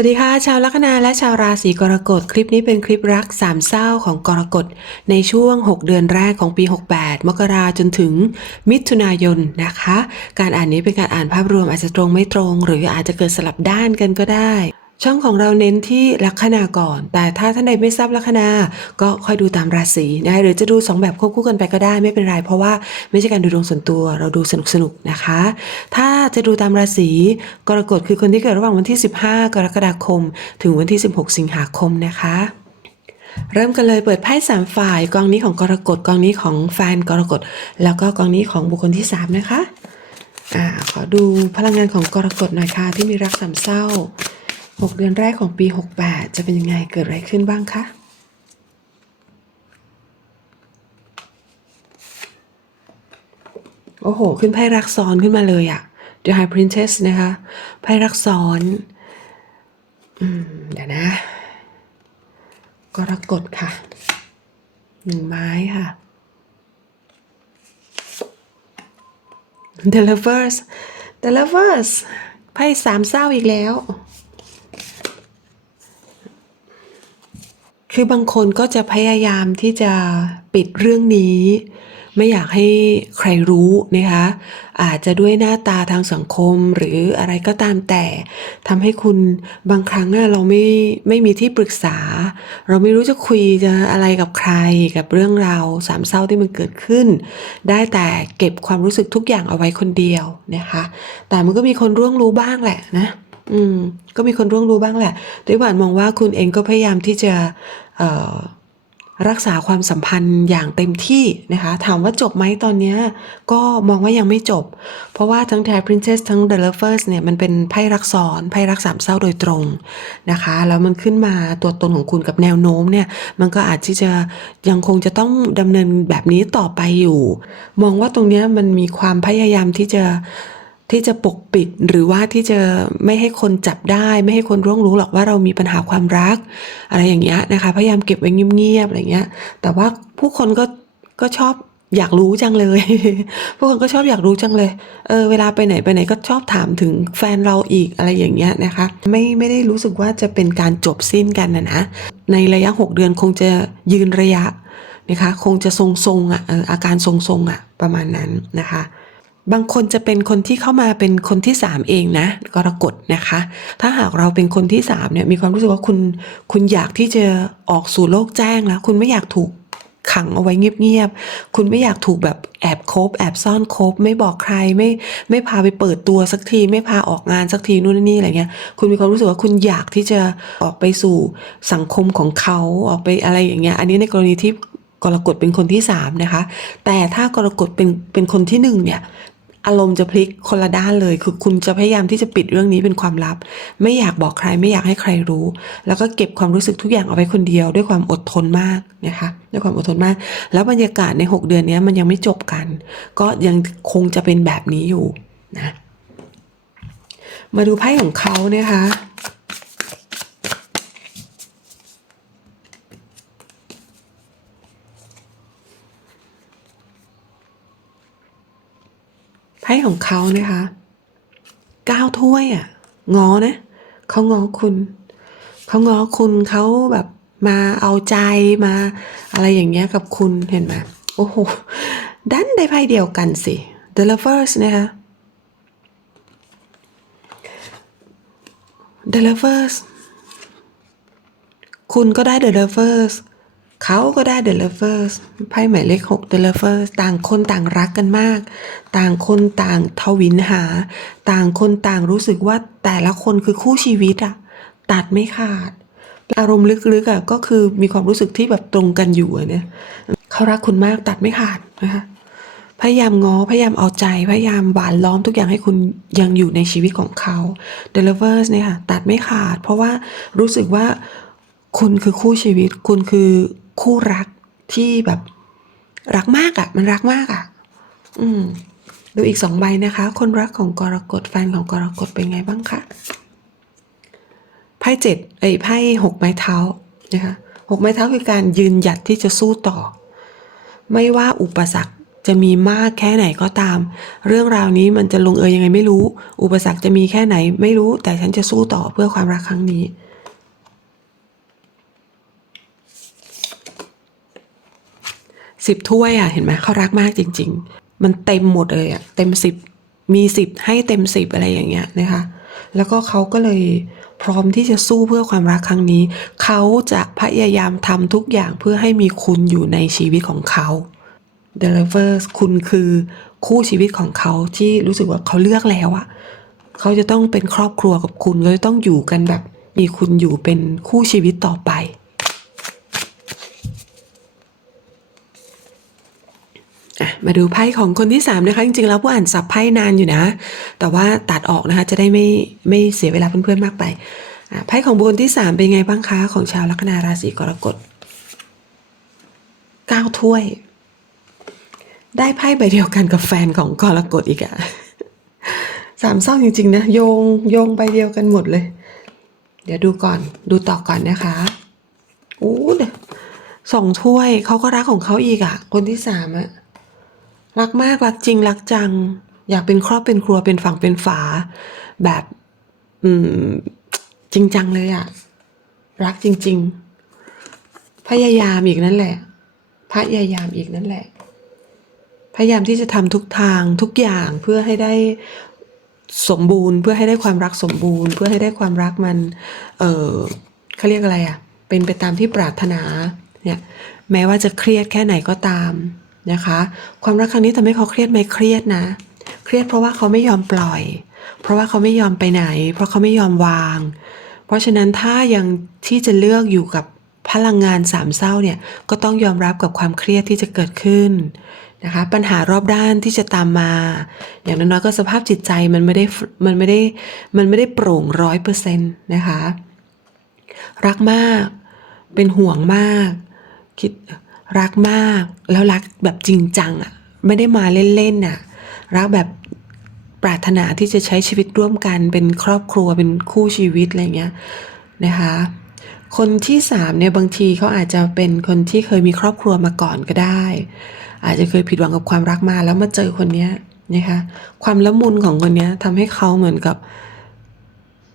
วัสดีค่ะ ชาวลัคนาและชาวราศีกรกฎคลิปนี้เป็นคลิปรักสามเศร้าของกรกฎในช่วง 6 เดือนแรกของปี 68 มกราจนถึงมิถุนายนนะคะ การอ่านนี้เป็นการอ่านภาพรวมอาจจะตรงไม่ตรง หรืออาจจะเกิดสลับด้านกันก็ได้ ช่องของเราเน้นที่ลัคนาก่อน แต่ถ้าท่านใดไม่ทราบลัคนา ก็ค่อยดูตามราศีนะคะหรือจะดูสองแบบควบคู่กันไปก็ได้ไม่เป็นไร เพราะว่าไม่ใช่การดูดวงส่วนตัวเราดูสนุกสนุกๆนะคะ ถ้าจะดูตามราศีกรกฎคือคนที่เกิดระหว่างวันที่ 15 กรกฎาคม ถึงวันที่ 16 สิงหาคมนะคะเริ่มกันเลยเปิดไพ่สามฝ่ายกองนี้ของกรกฎกองนี้ของแฟนกรกฎแล้วก็กองนี้ของบุคคลที่ 3 นะคะอ่าขอดูพลังงานของกรกฎหน่อยค่ะที่มีรักสามเศร้า 6 เดือนแรกของปี 68 จะเป็นยังไงเกิดอะไรขึ้นบ้างคะโอ้โห ขึ้นไพ่รักซ้อนขึ้นมาเลยอะ The High Princess นะคะไพ่รักซ้อนอืมเดี๋ยวนะกรกฎค่ะหนึ่งไม้ค่ะ The Lovers The Lovers ไพ่สามเศร้าอีกแล้ว คือบางคนก็จะพยายามที่จะปิดเรื่องนี้ ไม่อยากให้ใครรู้นะคะอาจจะด้วยหน้าตาทางสังคมหรืออะไรก็ตามแต่ทำให้คุณบางครั้งเราไม่ไม่มีที่ปรึกษา เราไม่รู้จะคุยจะอะไรกับใครกับเรื่องราวสามเศร้าที่มันเกิดขึ้น ได้แต่เก็บความรู้สึกทุกอย่างเอาไว้คนเดียวนะคะแต่มันก็มีคนร่วงรู้บ้างแหละนะ อืม ก็มีคนร่วงรู้บ้างแหละด้วยหวานมองว่าคุณเองก็พยายามที่จะเอ่อรักษาความสัมพันธ์อย่างเต็มที่นะคะ ถามว่าจบไหมตอนนี้ก็มองว่ายังไม่จบ เพราะว่าทั้ง t a Princess ทั้ง The Lovers เนี่ยมันเป็นไพ่รักซ้อนไพ่รักสามเศร้าโดยตรงนะคะ แล้วมันขึ้นมาตัวตนของคุณกับแนวโน้มเนี่ย มันก็อาจที่จะยังคงจะต้องดำเนินแบบนี้ต่อไปอยู่ มองว่าตรงนี้มันมีความพยายามที่จะ ที่จะปกปิดหรือว่าที่จะไม่ให้คนจับได้ ไม่ให้คนร่วงรู้หรอกว่าเรามีปัญหาความรัก อะไรอย่างเงี้ยนะคะพยายามเก็บไว้เงียบๆอะไรเงี้ย แต่ว่าผู้คนก็ก็ชอบอยากรู้จังเลย ผู้คนก็ชอบอยากรู้จังเลย เออ เวลาไปไหนไปไหนก็ชอบถามถึงแฟนเราอีกอะไรอย่างเงี้ยนะคะ ไม่ไม่ได้รู้สึกว่าจะเป็นการจบสิ้นกันนะนะ ในระยะ 6 เดือนคงจะยืนระยะนะคะ คงจะทรงๆอะอาการทรงๆอะประมาณนั้นนะคะ บางคนจะเป็นคนที่เข้ามาเป็นคนที่ 3 เองนะกรกฎนะคะ ถ้าหากเราเป็นคนที่3เนี่ยมีความรู้สึกว่าคุณคุณอยากที่จะออกสู่โลกแจ้งแล้ว คุณไม่อยากถูกขังเอาไว้เงียบๆ คุณไม่อยากถูกแบบแอบคบ แอบซ่อนคบ ไม่บอกใครไม่ไม่พาไปเปิดตัวสักที ไม่พาออกงานสักทีนู่นนนี่อะไรเงี้ย คุณมีความรู้สึกว่าคุณอยากที่จะออกไปสู่สังคมของเขาออกไปอะไรอย่างเงี้ย อันนี้ในกรณีที่กรกฎเป็นคนที่สามนะคะ แต่ถ้ากรกฎเป็นเป็นคนที่หนึ่งเนี่ย อารมณ์จะพลิกคนละด้านเลย คือคุณจะพยายามที่จะปิดเรื่องนี้เป็นความลับ ไม่อยากบอกใครไม่อยากให้ใครรู้ แล้วก็เก็บความรู้สึกทุกอย่างเอาไว้คนเดียว ด้วยความอดทนมากนะคะด้วยความอดทนมาก แล้วบรรยากาศใน 6 เดือนนี้มันยังไม่จบกัน ก็ยังคงจะเป็นแบบนี้อยู่นะมาดูไพ่ของเขาเนะคะ ไพ่ของเขานะคะเก้าถ้วยอะงอนะเขางอคุณเขางอคุณเขาแบบมาเอาใจมาอะไรอย่างเงี้ยกับคุณเห็นไหมโอ้โหดันได้ไพ่เดียวกันสิ The Lovers นะคะ The Lovers คุณก็ได้ The Lovers เขาก็ได้ The Lovers ไพ่หมายเลข 6 The Lovers ต่างคนต่างรักกันมาก ต่างคนต่างทวินหา ต่างคนต่างรู้สึกว่าแต่ละคนคือคู่ชีวิตอะตัดไม่ขาด อารมณ์ลึกๆอะก็คือมีความรู้สึกที่แบบตรงกันอยู่เนี่ยเขารักคุณมากตัดไม่ขาดนะคะพยายามง้อพยายามเอาใจ พยายามหวานล้อมทุกอย่างให้คุณยังอยู่ในชีวิตของเขา The Lovers เนี่ยค่ะตัดไม่ขาด เพราะว่ารู้สึกว่าคุณคือคู่ชีวิต คุณคือ คู่รักที่แบบรักมากอะ่ะ มันรักมากอะ่ะ อืม ดูอีกสองใบนะคะ คนรักของกรกฎแฟนของกรกฎเป็นไงบ้างคะไพ่เจ็ดไอ้ไพ่หกไม้เท้านะคะหกไม้เท้าคือการยืนหยัดที่จะสู้ต่อ ไม่ว่าอุปสรรคจะมีมากแค่ไหนก็ตาม เรื่องราวนี้มันจะลงเอยยังไงไม่รู้ อุปสรรคจะมีแค่ไหนไม่รู้ แต่ฉันจะสู้ต่อเพื่อความรักครั้งนี้ สิบถ้วยอะเห็นไหมเขารักมากจริง ๆ มันเต็มหมดเลยอะเต็มสิบมีสิบให้เต็มสิบอะไรอย่างเงี้ยนะคะแล้วก็เขาก็เลยพร้อมที่จะสู้เพื่อความรักครั้งนี้ เขาจะพยายามทำทุกอย่างเพื่อให้มีคุณอยู่ในชีวิตของเขา The Lovers คุณคือคู่ชีวิตของเขาที่รู้สึกว่าเขาเลือกแล้วอะเขาจะต้องเป็นครอบครัวกับคุณเขาจะต้องอยู่กันแบบ มีคุณอยู่เป็นคู่ชีวิตต่อไป อะ มาดูไพ่ของคนที่ 3 นะคะ จริงๆแล้วผู้อ่านสับไพ่นานอยู่นะ แต่ว่าตัดออกนะคะ จะได้ไม่ไม่เสียเวลาเพื่อนๆมากไปไพ่ของบุคคลที่ 3 เป็นไงบ้างคะของชาวลัคนาราศีกรกฎเก้าถ้วย ได้ไพ่ใบเดียวกันกับแฟนของกรกฎอีกอะสามเศร้าจริงๆนะโยงโยงใบเดียวกันหมดเลย เดี๋ยวดูก่อนดูต่อก่อนนะคะโอ้เดี๋ยสองถ้วยเขาก็รักของเขาอีกอะคนที่สามอะ รักมากรักจริงรักจัง อยากเป็นครอบเป็นครัวเป็นฝั่งเป็นฝา แบบ อืม จริงจังเลยอะรักจริง ๆ พยายามอีกนั่นแหละ พยายามอีกนั่นแหละ พยายามที่จะทำทุกทางทุกอย่างเพื่อให้ได้สมบูรณ์เพื่อให้ได้ความรักสมบูรณ์ เพื่อให้ได้ความรักมัน เออเขาเรียกอะไรอะเป็นไปตามที่ปรารถนา เนี่ย แม้ว่าจะเครียดแค่ไหนก็ตาม นะคะ ความรักครั้งนี้ทำให้เขาเครียดไหมเครียดนะ เครียดเพราะว่าเขาไม่ยอมปล่อย เพราะว่าเขาไม่ยอมไปไหน เพราะเขาไม่ยอมวาง เพราะฉะนั้นถ้ายังที่จะเลือกอยู่กับพลังงานสามเศร้าเนี่ยก็ต้องยอมรับกับความเครียดที่จะเกิดขึ้นนะคะปัญหารอบด้านที่จะตามมา อย่างน้อยๆก็สภาพจิตใจมันไม่ได้มันไม่ได้มันไม่ได้โปร่งร้อยเปอร์เซ็นต์นะคะ รักมากเป็นห่วงมาก คิด รักมากแล้วรักแบบจริงจังอะไม่ได้มาเล่นๆน่ะรักแบบปรารถนาที่จะใช้ชีวิตร่วมกันเป็นครอบครัวเป็นคู่ชีวิตอะไรเงี้ยนะคะคนที่สามเนี่ยบางทีเขาอาจจะเป็นคนที่เคยมีครอบครัวมาก่อนก็ได้ อาจจะเคยผิดหวังกับความรักมาแล้วมาเจอคนเนี้ยนะคะความละมุนของคนเนี้ยทำให้เขาเหมือนกับ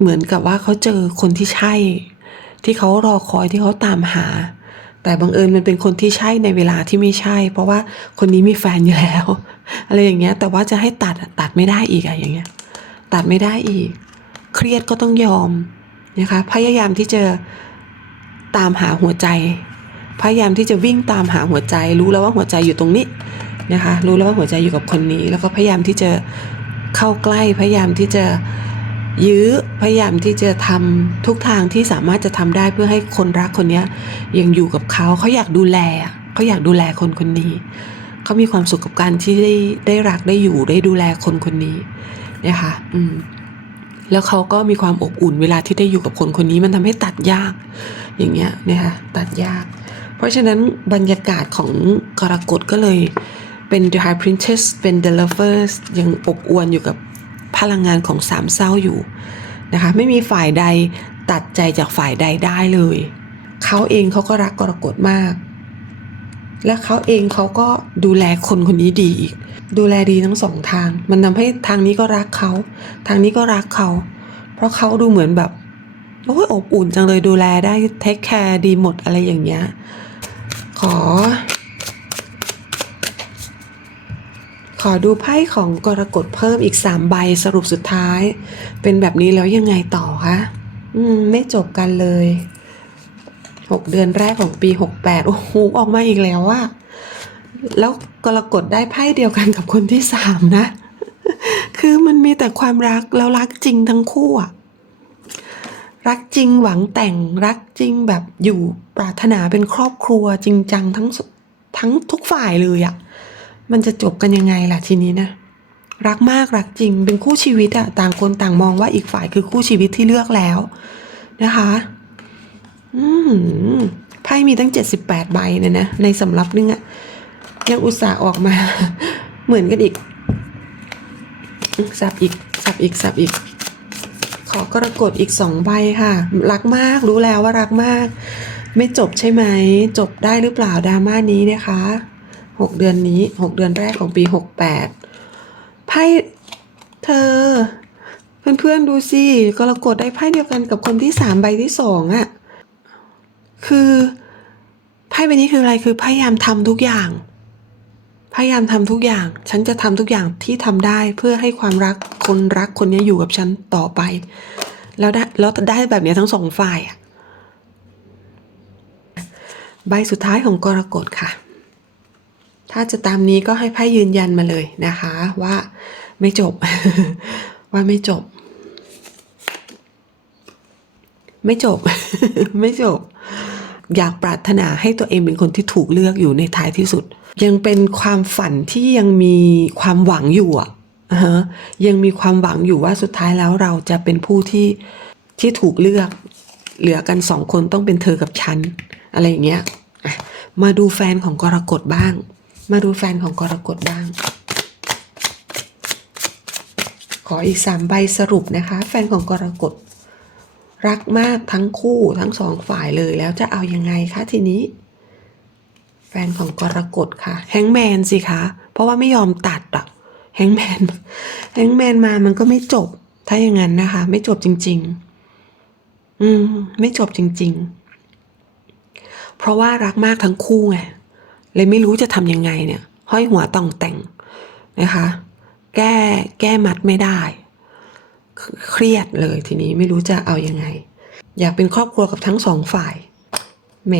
เหมือนกับว่าเขาเจอคนที่ใช่ ที่เขารอคอยที่เขาตามหา แต่บังเอิญมันเป็นคนที่ใช่ในเวลาที่ไม่ใช่ เพราะว่าคนนี้มีแฟนอยู่แล้ว อะไรอย่างเงี้ย แต่ว่าจะให้ตัดตัดไม่ได้อีกอะอย่างเงี้ย ตัดไม่ได้อีก เครียดก็ต้องยอมนะคะ พยายามที่จะตามหาหัวใจ พยายามที่จะวิ่งตามหาหัวใจ รู้แล้วว่าหัวใจอยู่ตรงนี้นะคะ รู้แล้วว่าหัวใจอยู่กับคนนี้ แล้วก็พยายามที่จะเข้าใกล้ พยายามที่จะ ยื้อพยายามที่จะทำทุกทางที่สามารถจะทำได้เพื่อให้คนรักคนเนี้ยยังอยู่กับเขาเขาอยากดูแลเขาอยากดูแลคนคนนี้เขามีความสุขกับการที่ได้ได้รักได้อยู่ได้ดูแลคนคนนี้นะคะอืมแล้วเขาก็มีความอบอุ่นเวลาที่ได้อยู่กับคนคนนี้มันทำให้ตัดยาก อย่างเงี้ยนะคะตัดยาก เพราะฉะนั้นบรรยากาศของกรกฎก็เลยเป็น The High Princess เป็น The Lovers ยังอบอวลอยู่กับ พลังงานของสามเศร้าอยู่นะคะไม่มีฝ่ายใดตัดใจจากฝ่ายใดได้เลย เขาเองเขาก็รักกรกฎมาก และเขาเองเขาก็ดูแลคนคนนี้ดีอีก ดูแลดีทั้งสองทาง มันทำให้ทางนี้ก็รักเขา ทางนี้ก็รักเขา เพราะเขาดูเหมือนแบบโอ้ยอบอุ่นจังเลยดูแลได้เทคแคร์ดีหมดอะไรอย่างเงี้ย ขอ ขอดูไพ่ของกรกฎเพิ่มอีกสามใบสรุปสุดท้าย เป็นแบบนี้แล้วยังไงต่อคะอืม ไม่จบกันเลยหกเดือนแรกของปีหกแปดโอ้โหออกมาอีกแล้วอะแล้วกรกฎได้ไพ่เดียวกันกับคนที่สามนะ คือมันมีแต่ความรักแล้วรักจริงทั้งคู่อะรักจริงหวังแต่งรักจริงแบบอยู่ปรารถนาเป็นครอบครัวจริงจังทั้งทั้งทุกฝ่ายเลยอะ มันจะจบกันยังไงล่ะทีนี้นะรักมากรักจริงเป็นคู่ชีวิตอะต่างคนต่างมองว่าอีกฝ่ายคือคู่ชีวิตที่เลือกแล้วนะคะ อืมไพ่มีตั้ง 78 ใบเนี่ยนะ ในสำรับนึงอะยังอุตส่าห์ออกมา เหมือนกันอีก สับอีก สับอีก สับอีก ขอกรกฎอีกสองใบค่ะ รักมากรู้แล้วว่ารักมาก ไม่จบใช่ไหม จบได้หรือเปล่าดราม่านี้นะคะ หกเดือนนี้หกเดือนแรกของปีหกแปดไพ่เธอ เพื่อนๆดูสิกรกฎได้ไพ่เดียวกันกับคนที่สามใบที่สองอะคือไพ่ใบนี้คืออะไรคือพยายามทำทุกอย่าง พยายามทำทุกอย่าง ฉันจะทำทุกอย่างที่ทำได้เพื่อให้ความรักคนรักคนนี้อยู่กับฉันต่อไป แล้วได้แล้วได้แบบนี้ทั้งสองฝ่ายอะใบสุดท้ายของกรกฎค่ะ ถ้าจะตามนี้ก็ให้ไพ่ยืนยันมาเลยนะคะ ว่าไม่จบ ว่าไม่จบ ไม่จบ ไม่จบ อยากปรารถนาให้ตัวเองเป็นคนที่ถูกเลือกอยู่ในท้ายที่สุด ยังเป็นความฝันที่ยังมีความหวังอยู่อะฮะยังมีความหวังอยู่ว่าสุดท้ายแล้วเราจะเป็นผู้ที่ที่ถูกเลือก เหลือกันสองคนต้องเป็นเธอกับฉัน อะไรอย่างเงี้ยมาดูแฟนของกรกฎบ้าง มาดูแฟนของกรกฎบ้าง ขออีกสามใบสรุปนะคะ แฟนของกรกฎรักมากทั้งคู่ทั้งสองฝ่ายเลยแล้วจะเอายังไงคะทีนี้ แฟนของกรกฎค่ะแฮงแมนสิคะเพราะว่าไม่ยอมตัดอะแฮงแมนแฮงแมนมามันก็ไม่จบ ถ้าอย่างนั้นนะคะ ไม่จบจริง ๆ อืม ไม่จบจริง ๆ เพราะว่ารักมากทั้งคู่ไง เลยไม่รู้จะทำยังไงเนี่ย ห้อยหัวต่องแต่งนะคะ แก้แก้มัดไม่ได้ เครียดเลยทีนี้ไม่รู้จะเอายังไง อยากเป็นครอบครัวกับทั้งสองฝ่ายแหม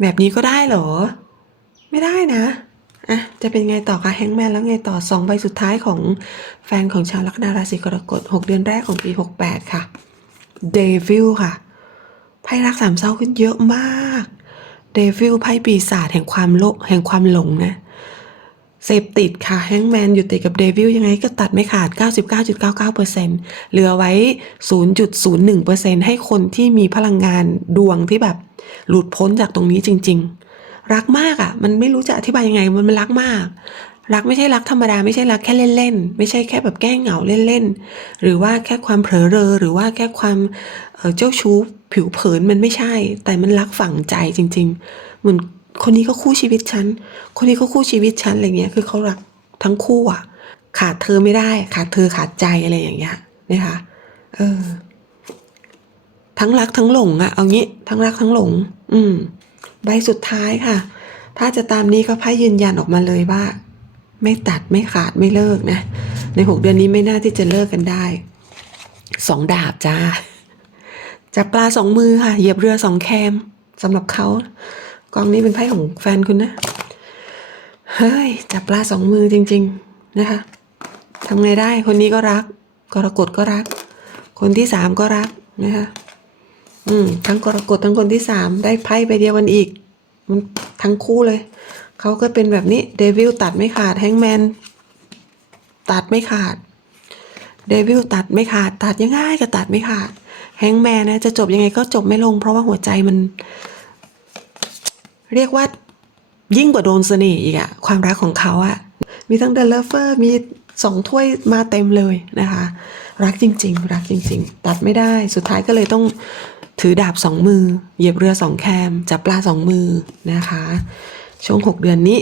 แบบนี้ก็ได้เหรอ ไม่ได้นะอะจะเป็นไงต่อคะแฮงแมนแล้วไงต่อสองใบสุดท้ายของแฟนของชาวลัคนาราศีกรกฎหกเดือนแรกของปีหกแปดค่ะเดวิลค่ะไพ่รักสามเศร้าขึ้นเยอะมาก เดวิลไพ่ปีศาจแห่งความโลภแห่งความหลงนะเสพติดค่ะแฮงแมนอยู่ติดกับเดวิลยังไงก็ตัดไม่ขาด 99.99%เหลือไว้ 0.01%ให้คนที่มีพลังงานดวงที่แบบ หลุดพ้นจากตรงนี้จริง ๆ รักมากอะ่ะ มันไม่รู้จะอธิบายยังไง มันมันรักมาก รักไม่ใช่รักธรรมดาไม่ใช่รักแค่เล่นๆ ไม่ใช่แค่แบบแก้เหงาเล่นๆ หรือว่าแค่ความเผลอเรอหรือว่าแค่ความเอ่อเจ้าชู้ผิวเผินมันไม่ใช่ แต่มันรักฝังใจจริง ๆ เหมือนคนนี้ก็คู่ชีวิตฉัน คนนี้ก็คู่ชีวิตฉันอะไรเงี้ย คือเขารักทั้งคู่อะ ขาดเธอไม่ได้ ขาดเธอขาดใจอะไรอย่างเงี้ยนะคะเออ ทั้งรักทั้งหลงอะเอางี้ ทั้งรักทั้งหลง อืม ใบสุดท้ายค่ะ ถ้าจะตามนี้ก็ไพ่ยืนยันออกมาเลยว่า ไม่ตัดไม่ขาดไม่เลิกนะ ในหกเดือนนี้ไม่น่าที่จะเลิกกันได้สองดาบจ้าจับปลาสองมือค่ะ เหยียบเรือสองแคมสำหรับเขากองนี้เป็นไพ่ของแฟนคุณนะ เฮ้ย จับปลาสองมือจริง ๆนะคะทำไงได้คนนี้ก็รัก กรกฎก็รัก คนที่สามก็รักนะคะอืมทั้งกรกฎทั้งคนที่สามได้ไพ่ไปเดียวกันอีก มันทั้งคู่เลย เขาก็เป็นแบบนี้เดวิลตัดไม่ขาดแฮงแมนตัดไม่ขาดเดวิลตัดไม่ขาด ตัดยังไงก็ตัดไม่ขาดแฮงแมนนะจะจบยังไงก็จบไม่ลง เพราะว่าหัวใจมัน เรียกว่ายิ่งกว่าโดนเสน่ห์อีกอะความรักของเขาอะมีทั้งเดลเฟอร์มีสองถ้วยมาเต็มเลยนะคะ รักจริง ๆ รักจริง ๆ ตัดไม่ได้สุดท้ายก็เลยต้องถือดาบสองมือ เหยียบเรือสองแคม จับปลาสองมือนะคะ ช่วงหกเดือนนี้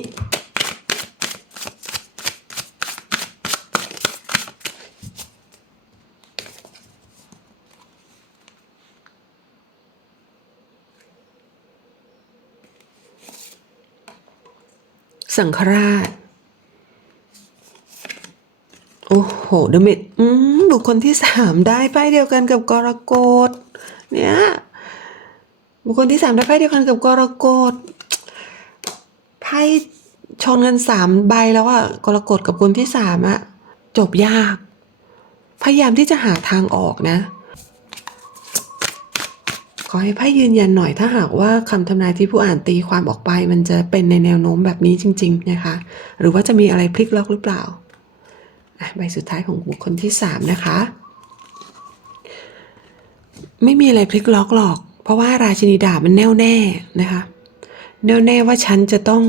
สังฆราช โอ้โหเดมิดอืมบุคคลที่สามได้ไพ่เดียวกันกับกรกฎเนี่ยบุคคลที่สามได้ไพ่เดียวกันกับกรกฎ ไพ่ชนกันสามใบแล้วอะกรกฎกับคนที่สามอะจบยาก พยายามที่จะหาทางออกนะ ขอให้ไพ่ยืนยันหน่อยถ้าหากว่าคำทำนายที่ผู้อ่านตีความออกไป มันจะเป็นในแนวโน้มแบบนี้จริง ๆ นะคะ หรือว่าจะมีอะไรพลิกล็อกหรือเปล่าใบสุดท้ายของบุคคลที่สามนะคะ ไม่มีอะไรพลิกล็อกหรอก เพราะว่าราชินีดาบมันแน่วแน่นะคะ แน่วแน่ว่าฉันจะต้อง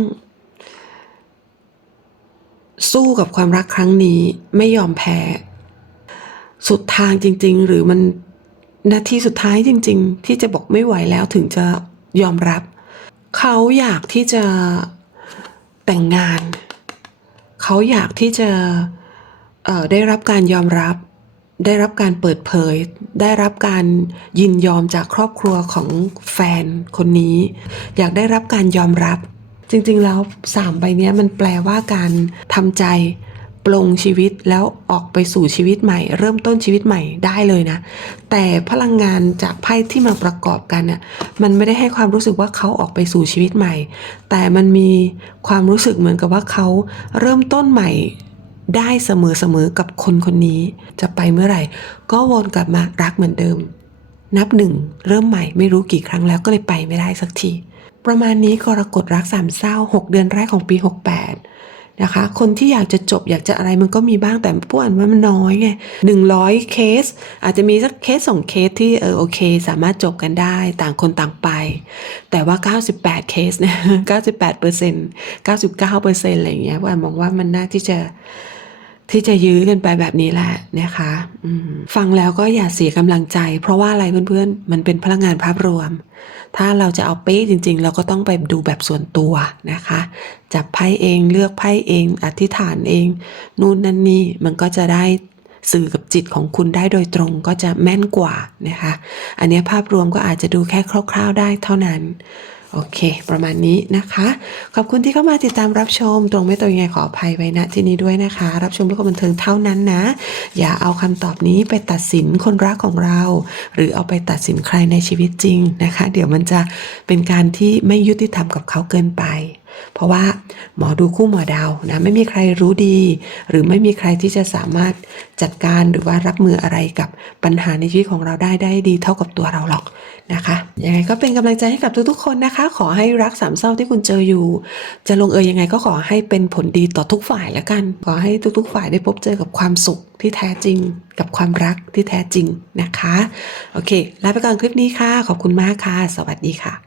สู้กับความรักครั้งนี้ไม่ยอมแพ้ สุดทางจริง ๆ หรือมันนาทีสุดท้ายจริง ๆ ที่จะบอกไม่ไหวแล้วถึงจะยอมรับ เขาอยากที่จะแต่งงาน เขาอยากที่จะเอ่อได้รับการยอมรับ ได้รับการเปิดเผย ได้รับการยินยอมจากครอบครัวของแฟนคนนี้ อยากได้รับการยอมรับ จริงๆแล้วสามใบนี้มันแปลว่าการทำใจปลงชีวิตแล้วออกไปสู่ชีวิตใหม่ เริ่มต้นชีวิตใหม่ได้เลยนะ แต่พลังงานจากไพ่ที่มาประกอบกันน่ะมันไม่ได้ให้ความรู้สึกว่าเขาออกไปสู่ชีวิตใหม่ แต่มันมีความรู้สึกเหมือนกับว่าเขาเริ่มต้นใหม่ ได้เสมอๆกับคนคนนี้ จะไปเมื่อไหร่ ก็วนกลับมารักเหมือนเดิม นับหนึ่งเริ่มใหม่ไม่รู้กี่ครั้งแล้วก็เลยไปไม่ได้สักที ประมาณนี้กรกฎรักสามเศร้า 6 เดือนแรกของปี 68 นะคะ คนที่อยากจะจบอยากจะอะไรมันก็มีบ้างแต่พวกอันว่ามันน้อยไง100เคส อาจจะมีสักเคสสองเคสที่เออโอเค สามารถจบกันได้ต่างคนต่างไป แต่ว่า 98 เคสเนี่ย98เปอร์เซ็นต์99เปอร์เซ็นต์อะไรอย่างเงี้ยว่า มองว่ามันน่าที่จะ ที่จะยื้อกันไปแบบนี้แหละนะคะฟังแล้วก็อย่าเสียกำลังใจ เพราะว่าอะไรเพื่อนๆ มันเป็นพลังงานภาพรวม ถ้าเราจะเอาเป๊ะจริง ๆ เราก็ต้องไปดูแบบส่วนตัวนะคะ จับไพ่เองเลือกไพ่เอง อธิษฐานเอง นู่นนั่นนี่มันก็จะได้สื่อกับจิตของคุณได้โดยตรงก็จะแม่นกว่านะคะ อันนี้ภาพรวมก็อาจจะดูแค่คร่าว ๆได้เท่านั้น โอเค ประมาณนี้นะคะ ขอบคุณที่เข้ามาติดตามรับชม ตรงไม่ตรงยังไงขออภัยไว้นะที่นี้ด้วยนะคะ รับชมเพื่อความบันเทิงเท่านั้นนะ อย่าเอาคำตอบนี้ไปตัดสินคนรักของเรา หรือเอาไปตัดสินใครในชีวิตจริงนะคะ เดี๋ยวมันจะเป็นการที่ไม่ยุติธรรมกับเขาเกินไป เพราะว่าหมอดูคู่หมอดาวนะไม่มีใครรู้ดี หรือไม่มีใครที่จะสามารถจัดการหรือว่ารับมืออะไรกับปัญหาในชีวิตของเราได้ได้ดีเท่ากับตัวเราหรอกนะคะยังไงก็เป็นกำลังใจให้กับทุกๆคนนะคะ ขอให้รักสามเศร้าที่คุณเจออยู่ จะลงเอยยังไงก็ขอให้เป็นผลดีต่อทุกฝ่ายแล้วกัน ขอให้ทุกๆ ฝ่ายได้พบเจอกับความสุขที่แท้จริง กับความรักที่แท้จริงนะคะ โอเคลาไปก่อนคลิปนี้ค่ะ ขอบคุณมากค่ะ สวัสดีค่ะ